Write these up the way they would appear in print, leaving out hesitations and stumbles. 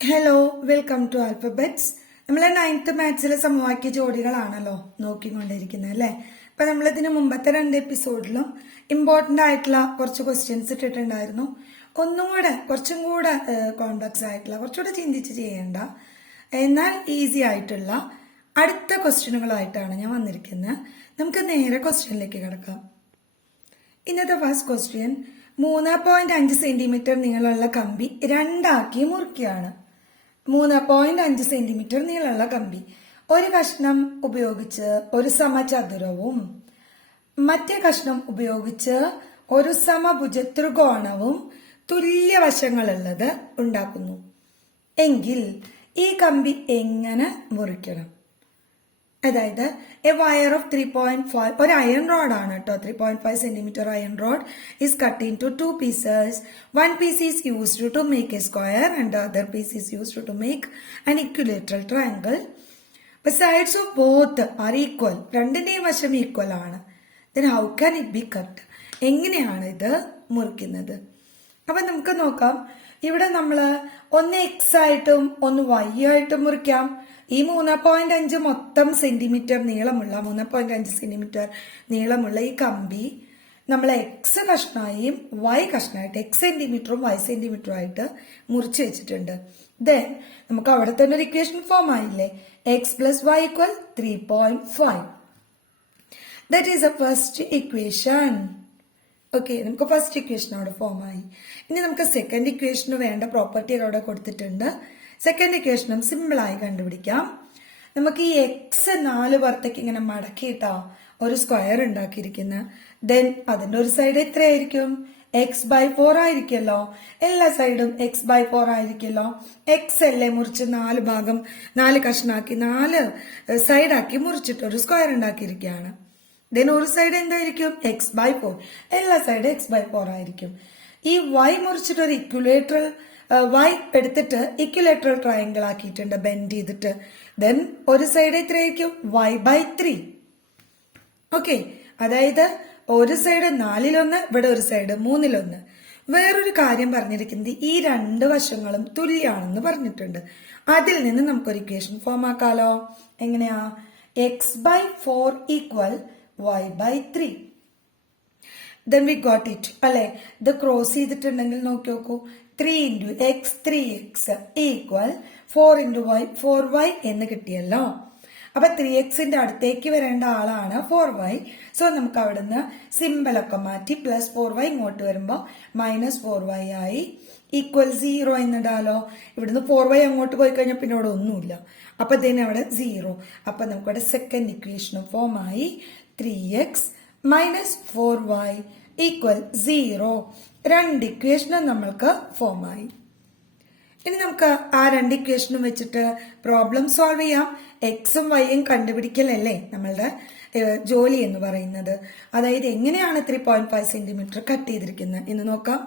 Hello, welcome to alphabets. നമ്മൾ 9th മാത്സിലെ സമവാക്യ ജോഡികളാണല്ലോ നോക്കിക്കൊണ്ടിരിക്കുന്നത് അല്ലേ. അപ്പൊ നമ്മളിതിന് മുമ്പത്തെ 2 എപ്പിസോഡിലും ഇമ്പോർട്ടന്റ് ആയിട്ടുള്ള കുറച്ച് ക്വസ്റ്റ്യൻസ് ഇട്ടിട്ടുണ്ടായിരുന്നു. കുറച്ചും കൂടെ കോംപ്ലക്സ് ആയിട്ടുള്ള, കുറച്ചുകൂടെ ചിന്തിച്ച് ചെയ്യേണ്ട, എന്നാൽ ഈസി ആയിട്ടുള്ള അടുത്ത ക്വസ്റ്റ്യനുകളായിട്ടാണ് ഞാൻ വന്നിരിക്കുന്നത്. നമുക്ക് നേരെ ക്വസ്റ്റ്യനിലേക്ക് കിടക്കാം. ഇന്നത്തെ ഫസ്റ്റ് ക്വസ്റ്റ്യൻ 3.5 സെന്റിമീറ്റർ നീളമുള്ള കമ്പി രണ്ടാക്കി മുറിക്കുകയാണ്. 3.5 സെന്റിമീറ്റർ നീളമുള്ള കമ്പി ഒരു കഷ്ണം ഉപയോഗിച്ച് ഒരു സമചതുരവും മറ്റേ കഷ്ണം ഉപയോഗിച്ച് ഒരു സമഭുജ ത്രികോണവും തുല്യവശങ്ങളുള്ളത് ഉണ്ടാക്കുന്നു എങ്കിൽ ഈ കമ്പി എങ്ങനെ മുറിക്കണം? അതായത് എ വയർ ഓഫ് 3.5 ഒരു അയൺ റോഡ് ആണ് കേട്ടോ. 3.5 centimetre iron rod is cut in to 2 pieces. 1 piece is used to make a square and the other piece is used to make an equilateral triangle. The sides of both are equal. രണ്ടിന്റെയും വശം equal ആണ്. Then how can it be cut? എങ്ങനെയാണ് ഇത് മുറിക്കുന്നത്? അപ്പൊ നമുക്ക് നോക്കാം. ഇവിടെ നമ്മള് ഒന്ന് എക്സ് ആയിട്ടും ഒന്ന് വൈ ആയിട്ടും മുറിക്കാം. ഈ 3.5 മൊത്തം സെന്റിമീറ്റർ നീളമുള്ള 3.5 സെന്റിമീറ്റർ നീളമുള്ള ഈ കമ്പി നമ്മൾ എക്സ് കഷ്ണമായും വൈ കഷ്ണമായിട്ട് എക്സ് സെന്റിമീറ്ററും വൈ സെന്റിമീറ്ററും ആയിട്ട് മുറിച്ച് വെച്ചിട്ടുണ്ട്. ദെൻ നമുക്ക് അവിടെ തന്നെ ഒരു ഇക്വേഷൻ ഫോം ആയില്ലേ, x plus y equal 3.5. That is a first equation. Okay, നമുക്ക് ഫസ്റ്റ് ഇക്വേഷൻ അവിടെ ഫോം ആയി. ഇനി നമുക്ക് സെക്കൻഡ് ഇക്വേഷന് വേണ്ട പ്രോപ്പർട്ടി അവിടെ കൊടുത്തിട്ടുണ്ട്. സെക്കൻഡ് ഇക്വേഷനും സിമ്പിൾ ആയി കണ്ടുപിടിക്കാം. നമുക്ക് ഈ എക്സ് 4 പുറത്തേക്ക് ഇങ്ങനെ മടക്കിയിട്ടാ ഒരു സ്ക്വയർ ഉണ്ടാക്കിയിരിക്കുന്നത്. ദെൻ അതിന്റെ ഒരു സൈഡ് എത്രയായിരിക്കും? x/4 ആയിരിക്കുമല്ലോ. എല്ലാ സൈഡും x/4 ആയിരിക്കുമല്ലോ. എക്സ് അല്ലേ മുറിച്ച് 4 ഭാഗം 4 കഷ്ണാക്കി 4 സൈഡാക്കി മുറിച്ചിട്ട് ഒരു സ്ക്വയർ ഉണ്ടാക്കിയിരിക്കുകയാണ്. ദെൻ ഒരു സൈഡ് എന്തായിരിക്കും? x/4. എല്ലാ സൈഡും x/4 ആയിരിക്കും. ഈ y മുറിച്ചിട്ട് ഒരു ഇക്വലേറ്ററൽ y എടുത്തിട്ട് ഇക്വലേറ്ററൽ ട്രയാങ്കിൾ ആക്കിയിട്ടുണ്ട് ബെൻഡ് ചെയ്തിട്ട്. ദെൻ ഒരു സൈഡ് എത്രയായിരിക്കും? y/3. ഓക്കെ, അതായത് ഒരു സൈഡ് 4/1, ഇവിടെ ഒരു സൈഡ് 3/1. വേറൊരു കാര്യം പറഞ്ഞിരിക്കുന്നത് ഈ 2 വശങ്ങളും തുല്യാണെന്ന് പറഞ്ഞിട്ടുണ്ട്. അതിൽ നിന്ന് നമുക്കൊരു ഇക്വേഷൻ ഫോം ആക്കാലോ. എങ്ങനെയാ? x/4 equal y/3. Then we got it അല്ലെ. ഇത് ക്രോസ് ചെയ്തിട്ടുണ്ടെങ്കിൽ നോക്കി നോക്കൂ. 3 into x 3x equal 4 into y 4y എന്ന് കിട്ടിയല്ലോ. അപ്പൊ 3xന്റെ അടുത്തേക്ക് വരേണ്ട ആളാണ് 4y. സോ നമുക്ക് അവിടുന്ന് സിമ്പലൊക്കെ മാറ്റി പ്ലസ് 4y ഇങ്ങോട്ട് വരുമ്പോ -4y ആയി. ഈക്വൽ 0 എന്നിടാലോ. ഇവിടുന്ന് 4y അങ്ങോട്ട് പോയി കഴിഞ്ഞാൽ പിന്നെ അവിടെ ഒന്നുമില്ല. അപ്പൊ ഇതിന് അവിടെ 0. അപ്പൊ നമുക്കവിടെ സെക്കൻഡ് ഇക്വേഷനും ഫോം ആയി. 3x minus 4y equal 0. 2 ഇക്വേഷനും നമ്മൾക്ക് ഫോം ആയി. ഇനി നമുക്ക് ആ 2 ഇക്വേഷനും വെച്ചിട്ട് പ്രോബ്ലം സോൾവ് ചെയ്യാം. എക്സും വൈയും കണ്ടുപിടിക്കലല്ലേ നമ്മളുടെ ജോലി എന്ന് പറയുന്നത്. അതായത് എങ്ങനെയാണ് 3.5 സെന്റിമീറ്റർ കട്ട് ചെയ്തിരിക്കുന്നത് എന്ന് നോക്കാം.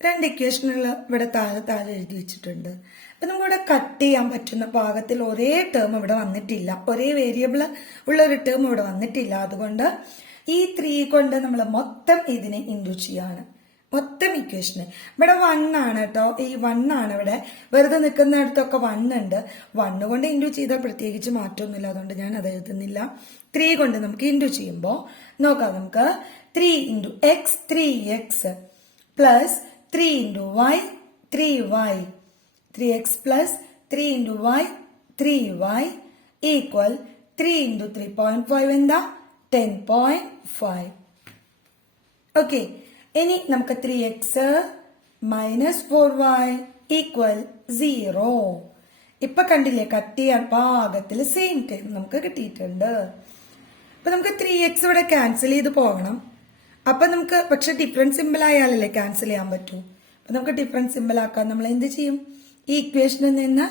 2 ഇക്വേഷനുകൾ ഇവിടെ താഴെ എഴുതി വെച്ചിട്ടുണ്ട്. അപ്പൊ നമ്മളിവിടെ കട്ട് ചെയ്യാൻ പറ്റുന്ന പാകത്തിൽ ഒരേ ടേം ഇവിടെ വന്നിട്ടില്ല, ഒരേ വേരിയബിൾ ഉള്ള ഒരു ടേം ഇവിടെ വന്നിട്ടില്ല. അതുകൊണ്ട് ഈ 3 കൊണ്ട് നമ്മൾ മൊത്തം ഇതിനെ ഇൻഡു ചെയ്യാണ്. മൊത്തം ഇക്വേഷന് ഇവിടെ 1 ആണ് കേട്ടോ. ഈ 1 ആണ് ഇവിടെ വെറുതെ നിൽക്കുന്നിടത്തൊക്കെ 1 ഉണ്ട്. 1 കൊണ്ട് ഇൻഡു ചെയ്താൽ പ്രത്യേകിച്ച് മാറ്റമൊന്നുമില്ല, അതുകൊണ്ട് ഞാൻ അത് എഴുതുന്നില്ല. 3 കൊണ്ട് നമുക്ക് ഇൻഡു ചെയ്യുമ്പോൾ നോക്കാം. നമുക്ക് 3 into x 3x plus 3 into y 3y 3x plus 3 into y 3y equal 3 into 3.5 എന്താ? 10.5. ഓക്കെ, ഇനി നമുക്ക് 3x മൈനസ് 4y ഈക്വൽ 0. ഇപ്പൊ കണ്ടില്ലേ, കട്ട് ചെയ്യാൻ പാകത്തിൽ സെയിം ടൈം നമുക്ക് കിട്ടിയിട്ടുണ്ട്. അപ്പൊ നമുക്ക് 3x ഇവിടെ ക്യാൻസൽ ചെയ്ത് പോകണം. അപ്പൊ നമുക്ക് പക്ഷെ ഡിഫറൻസ് സിമ്പിൾ ആയാലല്ലേ ക്യാൻസൽ ചെയ്യാൻ പറ്റൂ. അപ്പൊ നമുക്ക് ഡിഫറൻസ് സിമ്പിൾ ആക്കാൻ നമ്മൾ എന്ത് ചെയ്യും? ഈ ഇക്വേഷനിൽ നിന്ന്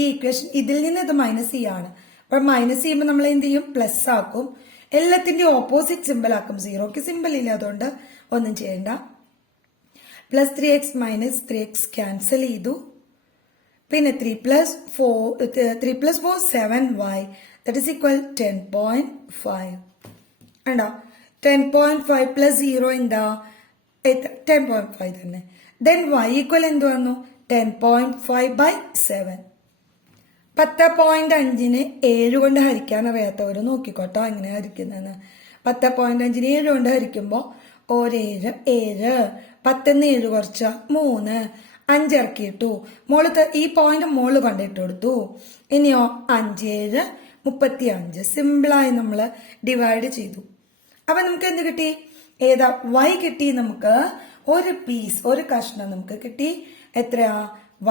ഈ ഇക്വേഷൻ ഇതിൽ നിന്ന് ഇത് മൈനസ് ചെയ്യാണ്. അപ്പൊ മൈനസ് ചെയ്യുമ്പോൾ നമ്മൾ എന്ത് ചെയ്യും? പ്ലസ് ആക്കും. എല്ലാത്തിന്റെയും ഓപ്പോസിറ്റ് സിമ്പിൾ ആക്കും. 0ക്ക് സിമ്പിൾ ഇല്ല, അതുകൊണ്ട് ഒന്നും ചെയ്യണ്ട. Plus 3x minus 3x cancel ചെയ്തു. പിന്നെ 3 plus 4 7y that is equal 10.5. ഉണ്ടോ? 10.5 പ്ലസ് 0 എന്താ? 10.5 തന്നെ. ദെൻ y ഈക്വൽ എന്ത് വന്നു? 10.5/7. 10.5നെ 7 കൊണ്ട് ഹരിക്കാൻ അറിയാത്തവർ നോക്കിക്കോട്ടോ എങ്ങനെയാ ഹരിക്കുന്നതെന്ന്. 10.5നെ 7 കൊണ്ട് ഹരിക്കുമ്പോൾ 1 7 7, 10ന്ന് 7 കുറച്ച 3, 5 ഇറക്കിയിട്ടു. ഈ പോയിന്റ് മോള് കൊണ്ടിട്ട് കൊടുത്തു. ഇനിയോ 5 7 35. സിമ്പിളായി നമ്മൾ ഡിവൈഡ് ചെയ്തു. അപ്പൊ നമുക്ക് എന്ത് കിട്ടി? ഏതാ y കിട്ടി. നമുക്ക് ഒരു കഷ്ണം നമുക്ക് കിട്ടി. എത്രയാ?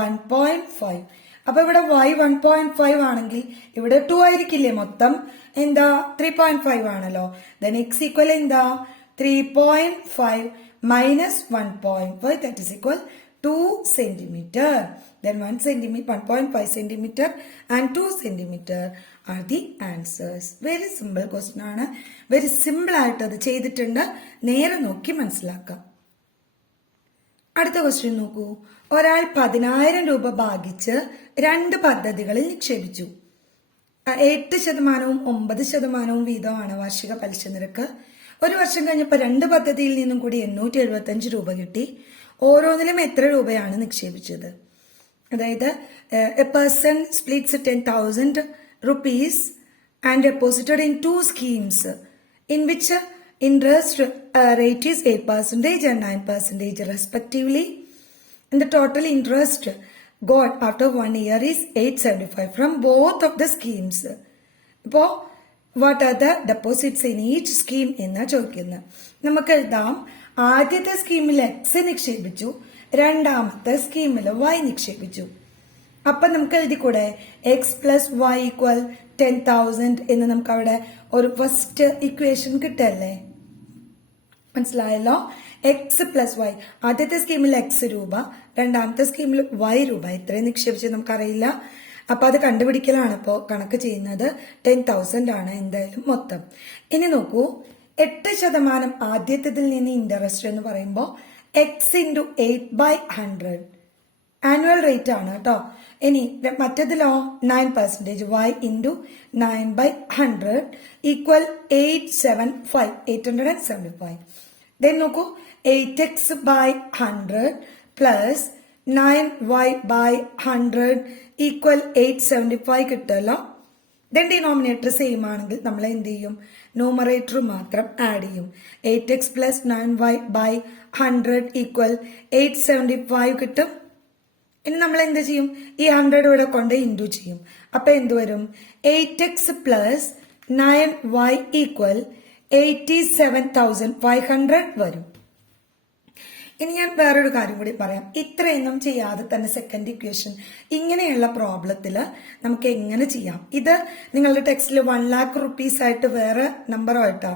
1.5. അപ്പൊ ഇവിടെ y 1.5 ആണെങ്കിൽ ഇവിടെ 2 ആയിരിക്കില്ലേ? മൊത്തം എന്താ 3.5 ആണല്ലോ. ദെൻ x ഈക്വൽ എന്താ? 3.5 minus 1.5, that is equal 2 centimeter. Then 1.5 centimeter and 2 centimeter are the answers. Very simple question ആണ്. വെരി സിമ്പിൾ ആയിട്ട് അത് ചെയ്തിട്ടുണ്ട്. നേരെ നോക്കി മനസ്സിലാക്കാം. അടുത്ത ക്വസ്റ്റ്യൻ നോക്കൂ. ഒരാൾ 10,000 രൂപ ഭാഗിച്ച് 2 പദ്ധതികളിൽ നിക്ഷേപിച്ചു. 8% 9% വീതമാണ് വാർഷിക പലിശ നിരക്ക്. ഒരു വർഷം കഴിഞ്ഞപ്പോൾ 2 പദ്ധതിയിൽ നിന്നും കൂടി 875 രൂപ കിട്ടി. ഓരോന്നിലും എത്ര രൂപയാണ് നിക്ഷേപിച്ചത്? അതായത് A person splits 10,000 rupees and deposited in 2 schemes in which interest rate is 8% and 9% respectively, and the total interest got after 1 year is 875 from both of the schemes. ഇപ്പോൾ what are the deposits in each scheme എന്നാ ചോദിക്കുന്നത്. നമുക്ക് എഴുതാം. ആദ്യത്തെ സ്കീമിൽ X നിക്ഷേപിച്ചു, രണ്ടാമത്തെ സ്കീമിൽ വൈ നിക്ഷേപിച്ചു. അപ്പൊ നമുക്ക് എഴുതിക്കൂടെ എക്സ് പ്ലസ് വൈ ഈക്വൽ 10,000 എന്ന് നമുക്ക് അവിടെ ഒരു ഫസ്റ്റ് ഇക്വേഷൻ കിട്ടല്ലേ? മനസ്സിലായല്ലോ? X plus y. ആദ്യത്തെ സ്കീമിൽ എക്സ് രൂപ, രണ്ടാമത്തെ സ്കീമിൽ വൈ രൂപ. ഇത്രയും നിക്ഷേപിച്ച് നമുക്കറിയില്ല. അപ്പൊ അത് കണ്ടുപിടിക്കലാണ് ഇപ്പോൾ കണക്ക് ചെയ്യുന്നത്. 10,000 ആണ് എന്തായാലും മൊത്തം. ഇനി നോക്കൂ, 8% ആദ്യത്തിൽ നിന്ന് ഇൻട്രസ്റ്റ് എന്ന് പറയുമ്പോൾ എക്സ് ഇൻറ്റു 8/100 ആനുവൽ റേറ്റ് ആണ് കേട്ടോ. ഇനി മറ്റേതിലോ 9%, y ഇൻറ്റു 9/100 ഈക്വൽ 875. ദെൻ നോക്കൂ, 8x/100 പ്ലസ് 9y/100 ഈക്വൽ 875 കിട്ടുമല്ലോ. ദെൻ ഡിനോമിനേറ്റർ സെയിം ആണെങ്കിൽ നമ്മൾ എന്ത് ചെയ്യും? ന്യൂമറേറ്റർ മാത്രം ആഡ് ചെയ്യും. 8x പ്ലസ് 9y/100 ഈക്വൽ 875 കിട്ടും. ഇനി നമ്മൾ എന്ത് ചെയ്യും? ഈ 100 ഇവിടെ കൊണ്ട് ഇൻറ്റു ചെയ്യും. അപ്പൊ എന്ത് വരും? 8x പ്ലസ് 9y ഈക്വൽ 87,500 വരും. ഇനി ഞാൻ വേറൊരു കാര്യം കൂടി പറയാം. ഇത്രയൊന്നും ചെയ്യാതെ തന്നെ സെക്കൻഡ് ഇക്വേഷൻ ഇങ്ങനെയുള്ള പ്രോബ്ലത്തിൽ നമുക്ക് എങ്ങനെ ചെയ്യാം? ഇത് നിങ്ങളുടെ ടെക്സ്റ്റിൽ 1 lakh rupees ആയിട്ട് വേറെ നമ്പറോ ആയിട്ടാ,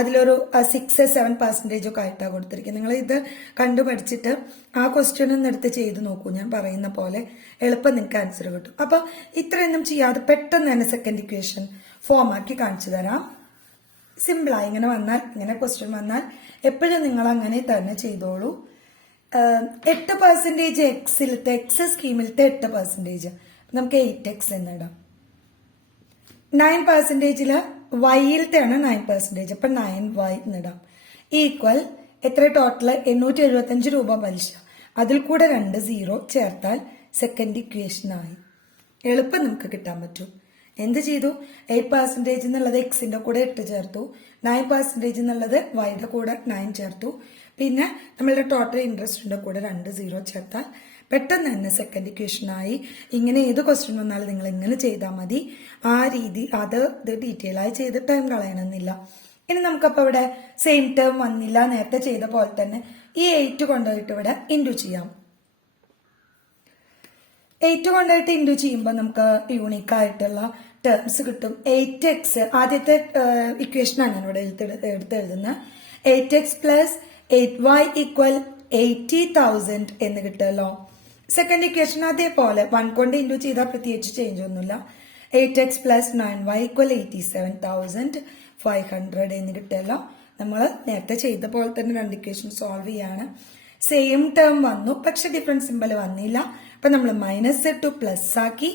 അതിലൊരു 6-7% ഒക്കെ ആയിട്ടാ കൊടുത്തിരിക്കുന്നത്. നിങ്ങൾ ഇത് കണ്ടുപഠിച്ചിട്ട് ആ ക്വസ്റ്റ്യൻ ഒന്ന് എടുത്ത് ചെയ്ത് നോക്കൂ. ഞാൻ പറയുന്ന പോലെ എളുപ്പം നിങ്ങൾക്ക് ആൻസർ കിട്ടും. അപ്പൊ ഇത്രയൊന്നും ചെയ്യാതെ പെട്ടെന്ന് തന്നെ സെക്കൻഡ് ഇക്വേഷൻ ഫോം ആക്കി കാണിച്ചു തരാം. സിമ്പിളായി ഇങ്ങനെ വന്നാൽ, ഇങ്ങനെ ക്വസ്റ്റ്യൻ വന്നാൽ എപ്പോഴും നിങ്ങൾ അങ്ങനെ തന്നെ ചെയ്തോളൂ. 8% എക്സിലത്തെ, എക്സ് സ്കീമിലത്തെ 8%, നമുക്ക് 8x എന്നിടാം. 9% വൈയിലത്തെ ആണ് 9%, അപ്പൊ 9y എന്നിടാം. ഈക്വൽ എത്ര? ടോട്ടൽ 875 രൂപ പലിശ. അതിൽ കൂടെ 2 0 ചേർത്താൽ സെക്കൻഡ് ഇക്വേഷൻ ആയി. എളുപ്പം നമുക്ക് കിട്ടാൻ പറ്റും. എന്ത് ചെയ്തു? 8% എന്നുള്ളത് എക്സിന്റെ കൂടെ 8 ചേർത്തു, 9% എന്നുള്ളത് വൈയുടെ കൂടെ 9 ചേർത്തു, പിന്നെ നമ്മളുടെ ടോട്ടൽ ഇൻട്രസ്റ്റിന്റെ കൂടെ 2 0 ചേർത്താൽ പെട്ടെന്ന് തന്നെ സെക്കൻഡ് ഇക്വേഷൻ ആയി. ഇങ്ങനെ ഏത് ക്വസ്റ്റ്യൻ വന്നാലും നിങ്ങൾ ഇങ്ങനെ ചെയ്താൽ മതി. ആ രീതി ഇത് ഡീറ്റെയിൽ ആയി ചെയ്ത് ടൈം കളയണമെന്നില്ല. ഇനി നമുക്കപ്പോൾ ഇവിടെ സെയിം ടേം വന്നില്ല, നേരത്തെ ചെയ്ത പോലെ തന്നെ ഈ 8 കൊണ്ടുപോയിട്ട് ഇവിടെ ഇൻറ്റു ചെയ്യാം. 8 കൊണ്ടായിട്ട് ഇൻറ്റു ചെയ്യുമ്പോൾ നമുക്ക് യൂണിക് ആയിട്ടുള്ള ടേംസ് കിട്ടും. 8x, ആദ്യത്തെ ഇക്വേഷനാണ് ഞാൻ ഇവിടെ എടുത്തെഴുതുന്നത്. 8x പ്ലസ് 8y ഈക്വൽ 80,000 എന്ന് കിട്ടുമല്ലോ. സെക്കൻഡ് ഇക്വേഷൻ അതേപോലെ 1 കൊണ്ട് ഇൻറ്റു ചെയ്താൽ പ്രത്യേകിച്ച് ചേഞ്ച് ഒന്നുമില്ല. 8x പ്ലസ് 9y ഈക്വൽ 87,500 എന്ന് കിട്ടുമല്ലോ. നമ്മൾ നേരത്തെ ചെയ്ത പോലെ തന്നെ 2 ഇക്വേഷൻ സോൾവ് ചെയ്യാണ്. സെയിം ടേം വന്നു, പക്ഷെ ഡിഫറൻറ്റ് സിമ്പൽ വന്നില്ല. അപ്പൊ നമ്മൾ മൈനസ് ടു പ്ലസ് ആക്കി,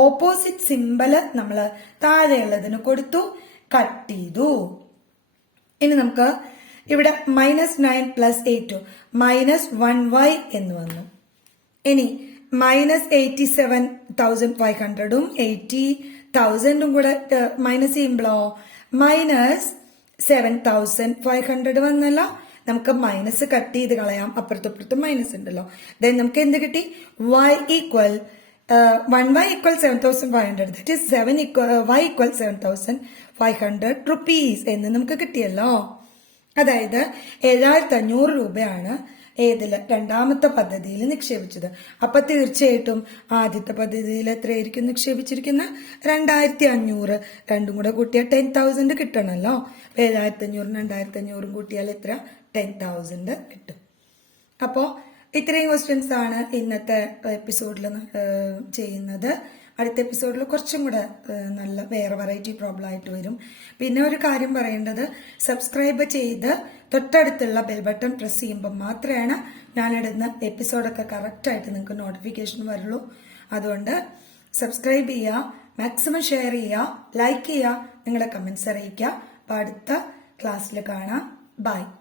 ഓപ്പോസിറ്റ് സിമ്പല് നമ്മൾ താഴെയുള്ളതിന് കൊടുത്തു, കട്ട് ചെയ്തു. ഇനി നമുക്ക് ഇവിടെ -9 പ്ലസ് 8 -1y എന്ന് വന്നു. ഇനി -87,500ഉം 80,000ഉം കൂടെ മൈനസ് ചെയ്യുമ്പോഴോ -7,500 വന്നല്ലോ. നമുക്ക് മൈനസ് കട്ട് ചെയ്ത് കളയാം, അപ്പുറത്തും മൈനസ് ഉണ്ടല്ലോ. ദെൻ നമുക്ക് എന്ത് കിട്ടി? y equal 1y equal 7,500, that is y equal 7,500 rupees എന്ന് നമുക്ക് കിട്ടിയല്ലോ. അതായത് 7,500 രൂപയാണ് ഏതില്? രണ്ടാമത്തെ പദ്ധതിയിൽ നിക്ഷേപിച്ചത്. അപ്പൊ തീർച്ചയായിട്ടും ആദ്യത്തെ പദ്ധതിയിൽ എത്രയായിരിക്കും നിക്ഷേപിച്ചിരിക്കുന്നത്? 2,500. രണ്ടും കൂടെ കൂട്ടിയാൽ 10,000 കിട്ടണമല്ലോ. 7,500 2,500 കൂട്ടിയാൽ എത്ര? 10,000 കിട്ടും. അപ്പോൾ ഇത്രയും ക്വസ്റ്റ്യൻസ് ആണ് ഇന്നത്തെ എപ്പിസോഡിൽ ചെയ്യുന്നത്. അടുത്ത എപ്പിസോഡിൽ കുറച്ചും കൂടെ നല്ല വേറെ വെറൈറ്റി പ്രോബ്ലം ആയിട്ട് വരും. പിന്നെ ഒരു കാര്യം പറയേണ്ടത്, സബ്സ്ക്രൈബ് ചെയ്ത് തൊട്ടടുത്തുള്ള ബെൽ ബട്ടൺ പ്രസ് ചെയ്യുമ്പോൾ മാത്രമാണ് ഞാനിടുന്ന എപ്പിസോഡൊക്കെ കറക്റ്റായിട്ട് നിങ്ങൾക്ക് നോട്ടിഫിക്കേഷൻ വരുള്ളൂ. അതുകൊണ്ട് സബ്സ്ക്രൈബ് ചെയ്യുക, മാക്സിമം ഷെയർ ചെയ്യുക, ലൈക്ക് ചെയ്യുക, നിങ്ങളുടെ കമൻസ് അറിയിക്കുക. അപ്പോൾ അടുത്ത ക്ലാസ്സിൽ കാണാം. ബൈ.